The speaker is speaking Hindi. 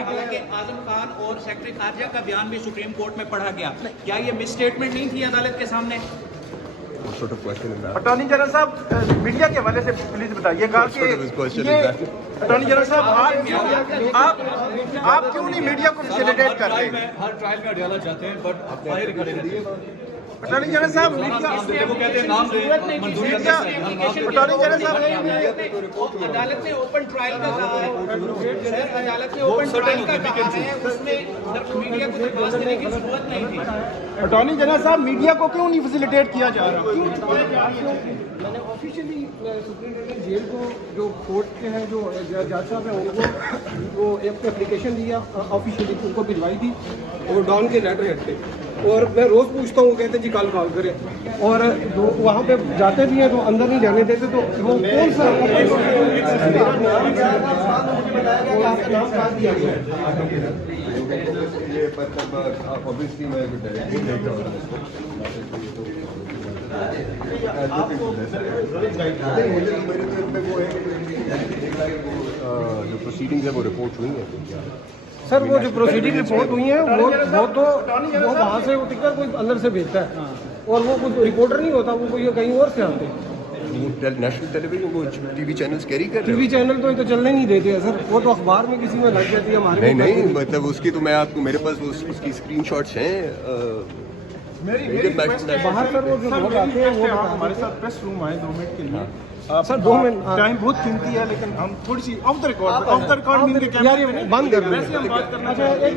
हालांकि आजम खान और सेक्रेटरी खारजा का बयान भी सुप्रीम कोर्ट में पढ़ा गया, क्या ये मिस स्टेटमेंट नहीं थी अदालत के सामने? अटॉर्नी जनरल साहब मीडिया के हवाले से प्लीज बताइएगा कि अटॉर्नी जनरल साहब आप क्यों नहीं मीडिया को फैसिलिटेट कर रहे हैं? हर ट्रायल में अडयाला चाहते हैं बट आप फायर करें। अटॉर्नी जनरल साहब मीडिया देखो कहते हैं नाम दें मंजूरी मीडिया अटॉर्नी जनरल साहब अदालत ने ओपन ट्रायल का कहा है, अदालत ने ओपन ट्रायल का कहा है, उसमें मीडिया को दरख्वास्त देने की जरूरत नहीं थी। अटॉर्नी जनरल साहब मीडिया को क्यों नहीं फैसिलिटेट किया जा रहा? मैंने ऑफिशियली सुप्रीम कोर्ट जेल को जो कोर्ट के हैं जो जज साहब हैं उनको वो एक एप्लीकेशन दिया ऑफिशियली उनको भिजवाई थी और डॉन के लेटर हेड पे, और मैं रोज़ पूछता हूँ, कहते जी कल कॉल करें, और जो वहाँ पे जाते भी हैं तो अंदर नहीं जाने देते, तो वो कौन सा ऑब्वियसली मैं जो प्रोसीडिंग्स है वो रिपोर्ट हुई है। सर वो जो प्रोसीडिंग रिपोर्ट हुई है वो वहाँ से वो टिकर कोई अंदर से भेजता है और वो कोई रिपोर्टर नहीं होता, वो कोई कहीं और से आते हैं। नेशनल टेलीविजन वो टीवी चैनल्स कैरी कर रहे हैं। टीवी चैनल तो ये तो चलने नहीं देते हैं सर, वो तो अखबार में किसी में लग जाती है हमारे। नहीं मतलब उसकी तो मैं आपको मेरे पास उसकी स्क्रीनशॉट्स हैं। बाहर सर वो जो लोग आते हैं वो हमारे साथ प्रेस रूम आए 2 मिनट के लिए। सर 2 मिनट टाइम बहुत कीमती है, लेकिन हम थोड़ी सी ऑफ द रिकॉर्ड मीन के कैमरे बंद कर वैसे हम बात करना चाहते हैं।